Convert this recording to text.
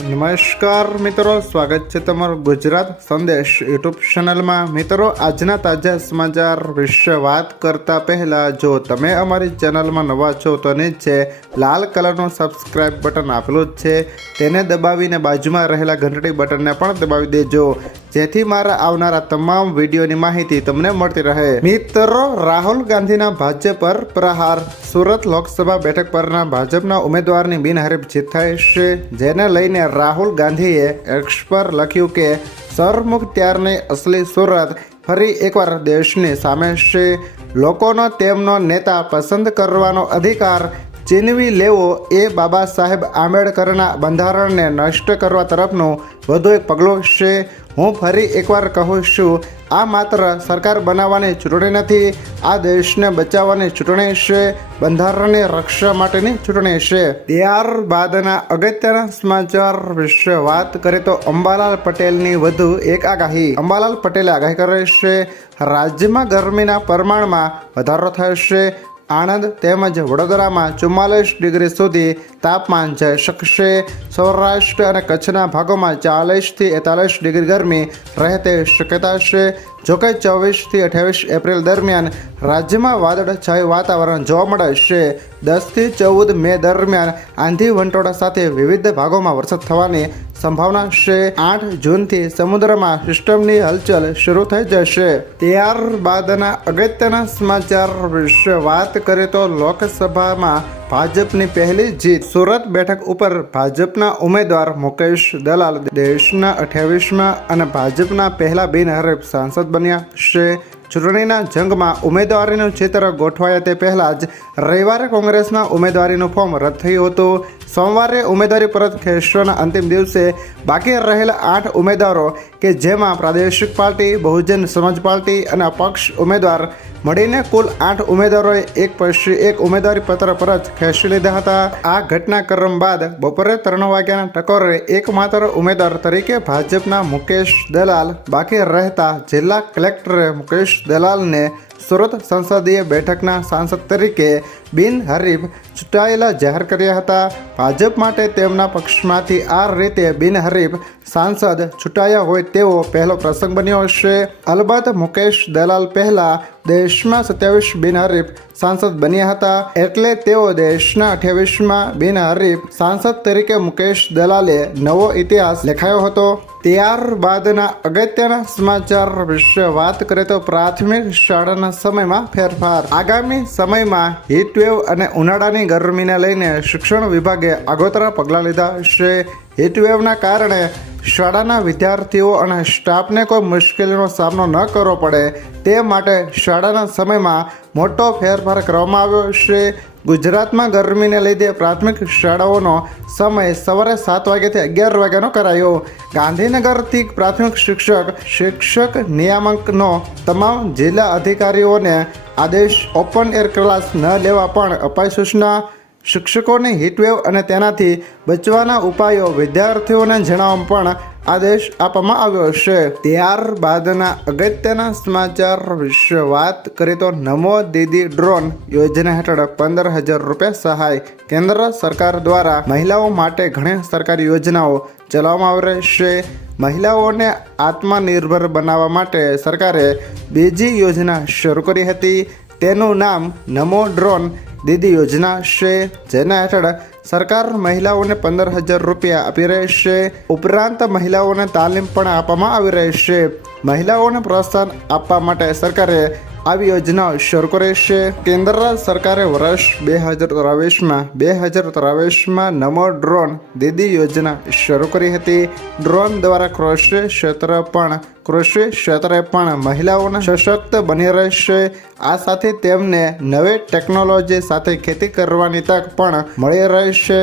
નમસ્કાર મિત્રો, સ્વાગત છે તમારું ગુજરાત સંદેશ યુટ્યુબ ચેનલમાં। મિત્રો, આજના તાજા સમાચાર વિશે વાત કરતા પહેલા જો તમે અમારી ચેનલમાં નવા છો તો નીચે લાલ કલરનું સબસ્ક્રાઇબ બટન આપેલું જ છે, તેને દબાવીને બાજુમાં રહેલા ઘંટડી બટનને પણ દબાવી દેજો, જેથી મારા આવનારા તમામ વિડીયોની માહિતી તમને મળતી રહે। મિત્રો, રાહુલ ગાંધીના ભાજપ પર પ્રહાર। સુરત લોકસભા બેઠક પરના ભાજપના ઉમેદવારની બિનહરીફ જીત થઈ છે, જેને લઈને રાહુલ ગાંધીએ એક્સ પર લખ્યું કે સરમુખ ત્યારની અસલી સુરત ફરી એકવાર દેશની સામે છે। લોકોનો તેમનો નેતા પસંદ કરવાનો અધિકાર છીનવી લેવો એ બાબા સાહેબ આંબેડકરના બંધારણને નષ્ટ કરવા તરફનું વધુ એક પગલું છે। હું ફરી એકવાર કહું છું, આ માત્ર સરકાર બનાવવાની ચૂંટણી નથી, આ દેશને બચાવવાની ચૂંટણી છે, બંધારણની રક્ષા માટેની ચૂંટણી છે। ત્યારબાદના અગત્યના સમાચાર વિશે વાત કરીએ તો અંબાલાલ પટેલની વધુ એક આગાહી। અંબાલાલ પટેલે આગાહી કરી છે, રાજ્યમાં ગરમીના પ્રમાણમાં વધારો થશે। આણંદ તેમજ વડોદરામાં 44 ડિગ્રી સુધી તાપમાન જઈ શકશે। સૌરાષ્ટ્ર અને કચ્છના ભાગોમાં 40 થી 43 ડિગ્રી ગરમી રહે તેવી શક્યતા છે। જોકે 24 થી 28 એપ્રિલ દરમિયાન રાજ્યમાં વાદળછાયું વાતાવરણ જોવા મળશે। 10 થી 14 મે દરમિયાન આંધી વંટોળા સાથે વિવિધ ભાગોમાં વરસાદ થવાની સંભાવના છે। 8 જૂનથી સમુદ્રમાં સિસ્ટમની હલચલ શરૂ થઈ જશે। ત્યારબાદના અગત્યના સમાચાર વિશે વાત કરીએ તો લોકસભામાં ભાજપની પહેલી જીત। સુરત બેઠક ઉપર ભાજપના ઉમેદવાર મુકેશ દલાલ દેશના 28મા અને ભાજપના પહેલા બિનહરીફ સાંસદ બન્યા છે। ચૂંટણીના જંગમાં ઉમેદવારીનું ચિત્ર ગોઠવાયા તે પહેલા જ રવિવારે કોંગ્રેસના ઉમેદવારીનું ફોર્મ રદ થયું હતું। સોમવારે ઉમેદવારી પરત ખેંચવાના અંતિમ દિવસે બાકી રહેલા 8 ઉમેદવારો કે જેમાં પ્રાદેશિક પાર્ટી, બહુજન સમાજ પાર્ટી અને અપક્ષ ઉમેદવાર મળીને કુલ 8 ઉમેદવારોએ એક પછી એક ઉમેદવારી પત્ર પરત ખેંચી લીધા હતા। આ ઘટનાક્રમ બાદ બપોરે 3 વાગ્યાના ટકોરે એકમાત્ર ઉમેદવાર તરીકે ભાજપના મુકેશ દલાલ બાકી રહેતા જિલ્લા કલેક્ટરે મુકેશ દલાલને સુરત સંસદીય બેઠકના સાંસદ તરીકે બિનહરીફ ચૂંટાયેલા જાહેર કર્યા હતા। ભાજપ માટે તેમના પક્ષમાંથી આ રીતે બિનહરીફ સાંસદ ચૂંટાયા હોય તેવો પહેલો પ્રસંગ બન્યો છે। અલબત્ત મુકેશ દલાલ પહેલા દેશમાં 27 બિનહરીફ સાંસદ બન્યા હતા, એટલે તેઓ દેશના 28મા બિનહરીફ સાંસદ તરીકે મુકેશ દલાલે નવો ઇતિહાસ લખાયો હતો। ત્યારબાદના અગત્યના સમાચાર વિશે વાત કરીએ તો પ્રાથમિક શાળાના સમયમાં ફેરફાર। આગામી સમયમાં હીટવેવ અને ઉનાળાની ગરમીને લઈને શિક્ષણ વિભાગે આગોતરા પગલાં લીધા છે। હીટવેવના કારણે શાળાના વિદ્યાર્થીઓ અને સ્ટાફને કોઈ મુશ્કેલીનો સામનો ન કરવો પડે તે માટે શાળાના સમયમાં મોટો ફેરફાર કરવામાં આવ્યો છે। ગુજરાતમાં ગરમીને લીધે પ્રાથમિક શાળાઓનો સમય સવારે 7 વાગ્યાથી 11 વાગ્યાનો કરાયો। ગાંધીનગરથી પ્રાથમિક શિક્ષક નિયામકનો તમામ જિલ્લા અધિકારીઓને આદેશ ઓપન એર ક્લાસ ન લેવા પણ અપાઈ સૂચના। શિક્ષકોને હીટવેવ અને તેનાથી બચવાના ઉપાયો વિદ્યાર્થીઓને જણાવવા પણ આદેશ આપવામાં આવ્યો છે। ત્યારબાદના અગત્યના સમાચાર વિશે વાત કરીએ તો નમો દીદી ડ્રોન યોજના હેઠળ 15,000 રૂપિયા સહાય। કેન્દ્ર સરકાર દ્વારા મહિલાઓ માટે ઘણી સરકારી યોજનાઓ ચલાવવામાં આવી રહી છે। મહિલાઓને આત્મનિર્ભર બનાવવા માટે સરકારે બીજી યોજના શરૂ કરી હતી, તેનું નામ નમો ડ્રોન દીદી યોજના છે, જેના હેઠળ સરકાર મહિલાઓને 15,000 રૂપિયા આપી રહી છે। ઉપરાંત મહિલાઓને તાલીમ પણ આપવામાં આવી રહી છે। મહિલાઓને પ્રોત્સાહન આપવા માટે સરકારે આવી યોજનાઓ શરૂ કરી છે। કેન્દ્ર સરકારે વર્ષ 2023માં નમો ડ્રોન દીદી યોજના શરૂ કરી હતી। ડ્રોન દ્વારા કૃષિ ક્ષેત્રે પણ મહિલાઓને સશક્ત બની રહેશે। આ સાથે તેમને નવી ટેકનોલોજી સાથે ખેતી કરવાની તક પણ મળી રહેશે।